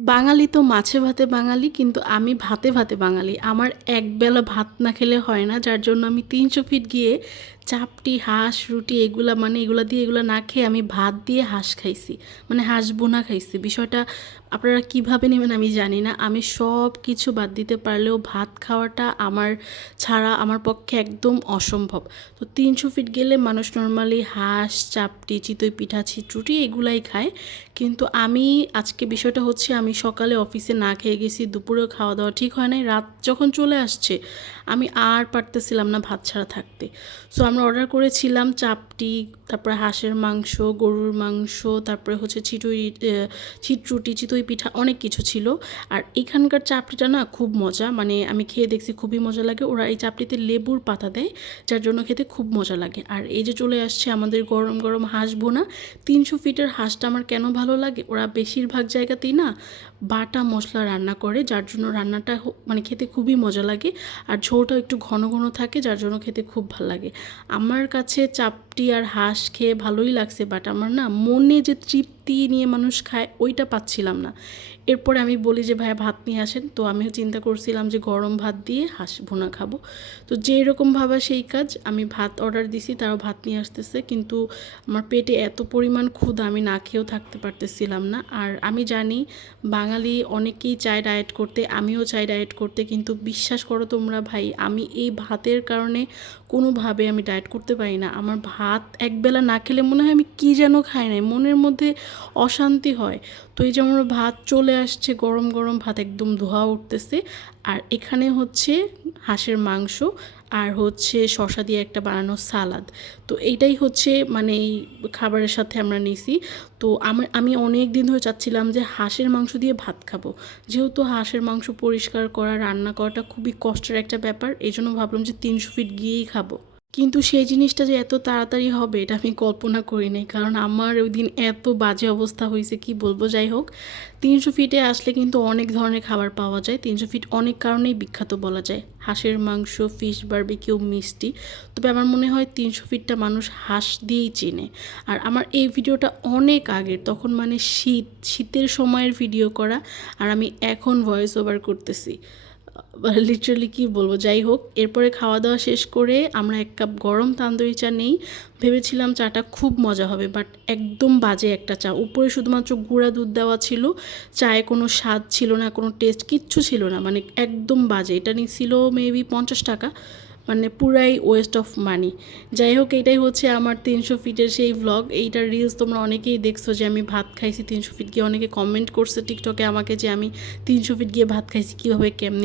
বাঙালি তো মাছে ভাতে বাঙালি, কিন্তু আমি ভাতে ভাতে বাঙালি। আমার একবেলা ভাত না খেলে হয় না, যার জন্য আমি ৩০০ ফিট গিয়ে চাপটি, হাঁস, রুটি এগুলা মানে এগুলা দিয়ে এগুলা না খেয়ে আমি ভাত দিয়ে হাঁস খাইছি, মানে হাঁস বোনা খাইছি। বিষয়টা আপনারা কিভাবে নেবেন আমি জানি না। আমি সব কিছু বাদ দিতে পারলেও ভাত খাওয়াটা আমার ছাড়া আমার পক্ষে একদম অসম্ভব। তো ৩০০ ফিট গেলে মানুষ নর্মালি হাঁস, চাপটি, চিতই পিঠা, ছিটরুটি এগুলাই খায়। কিন্তু আমি আজকে বিষয়টা হচ্ছে আমি সকালে অফিসে না খেয়ে গেছি, দুপুরেও খাওয়া দাওয়া ঠিক হয় নাই, রাত যখন চলে আসছে আমি আর পারতেছিলাম না ভাত ছাড়া থাকতে। সো আমরা অর্ডার করেছিলাম চাপটি, তারপরে হাঁসের মাংস, গরুর মাংস, তারপরে হচ্ছে ছিটরুটি, চিতই পিঠা, অনেক কিছু ছিল। আর এখানকার চাপটিটা না খুব মজা, মানে আমি খেয়ে দেখছি খুবই মজা লাগে। ওরা এই চাপটিতে লেবুর পাতা দেয়, যার জন্য খেতে খুব মজা লাগে। আর এই যে চলে আসছে আমাদের গরম গরম হাঁস ভুনা। ৩০০ ফিটের হাঁসটা আমার কেন ভালো লাগে, ওরা বেশিরভাগ জায়গাতেই না বাটা মশলা রান্না করে, যার জন্য রান্নাটা মানে খেতে খুবই মজা লাগে। আর ঝোলটাও একটু ঘন ঘন থাকে, যার জন্য খেতে খুব ভালো লাগে। আমার কাছে চাপটি আর হাঁস খেয়ে ভালোই লাগছে, বাট আমার না মনে যে তৃপ্তি নিয়ে মানুষ খায় ওইটা পাচ্ছিলাম না। এরপরে আমি বলি যে ভাই ভাত নিয়ে আসেন, তো আমিও চিন্তা করছিলাম যে গরম ভাত দিয়ে হাঁস ভুনা খাবো। তো যেই রকম ভাবা সেই কাজ, আমি ভাত অর্ডার দিছি, তারাও ভাত নিয়ে আসতেছে, কিন্তু আমার পেটে এত পরিমাণ ক্ষুধা আমি না খেয়েও থাকতে পারতেছিলাম না। আর আমি জানি বাঙালি অনেকেই চায় ডায়েট করতে, আমিও চাই ডায়েট করতে, কিন্তু বিশ্বাস করো তোমরা ভাই, আমি এই ভাতের কারণে কোনোভাবে আমি ডায়েট করতে পারি না। আমার ভাত একবেলা না খেলে মনে হয় আমি কী যেন খাই নাই, মনের মধ্যে অশান্তি হয়। তো এই যে আমার ভাত চলে আসছে, গরম গরম ভাত একদম ধোয়া উঠতেছে। আর এখানে হচ্ছে হাঁসের মাংস আর হচ্ছে শসা দিয়ে একটা বানানো সালাদ। তো এইটাই হচ্ছে মানে এই খাবারের সাথে আমরা নিছি। তো আমি অনেক দিন ধরে চাচ্ছিলাম যে হাঁসের মাংস দিয়ে ভাত খাবো, যেহেতু হাঁসের মাংস পরিষ্কার করা, রান্না করাটা খুবই কষ্টের একটা ব্যাপার, এই জন্য ভাবলাম যে ৩০০ ফিট গিয়েই খাবো। কিন্তু সেই জিনিসটা যে এত তাড়াতাড়ি হবে এটা আমি কল্পনা করি নাই, কারণ আমার ওই দিন এত বাজে অবস্থা হয়েছে কি বলবো। যাই হোক, ৩০০ ফিটে আসলে কিন্তু অনেক ধরনের খাবার পাওয়া যায়। ৩০০ ফিট অনেক কারণেই বিখ্যাত বলা যায়, হাঁসের মাংস, ফিশ বারবিকিউ, মিষ্টি। তবে আমার মনে হয় ৩০০ ফিটটা মানুষ হাঁস দিয়েই চেনে। আর আমার এই ভিডিওটা অনেক আগের, তখন মানে শীতের সময়ের ভিডিও করা, আর আমি এখন ভয়েস ওভার করতেছি, লিটারালি কী বলবো। যাই হোক, এরপরে খাওয়া দাওয়া শেষ করে আমরা 1 কাপ গরম তান্দুরি চা নেই। ভেবেছিলাম চাটা খুব মজা হবে, বাট একদম বাজে একটা চা। উপরে শুধুমাত্র গুঁড়া দুধ দেওয়া ছিল, চায়ে কোনো স্বাদ ছিল না, কোনো টেস্ট কিচ্ছু ছিল না, মানে একদম বাজে। এটা নিয়েছিল মেবি 50 টাকা, মানে পুরাই ওয়েস্ট অফ মানি। যাই হোক, এটাই হচ্ছে আমার ৩০০ ফিটের সেই ভ্লগ। এইটার রিলস তোমরা অনেকেই দেখছো যে আমি ভাত খাইছি ৩০০ ফিট গিয়ে। অনেকে কমেন্ট করছে টিকটকে আমাকে যে আমি ৩০০ ফিট গিয়ে ভাত খাইছি, কীভাবে কেমনি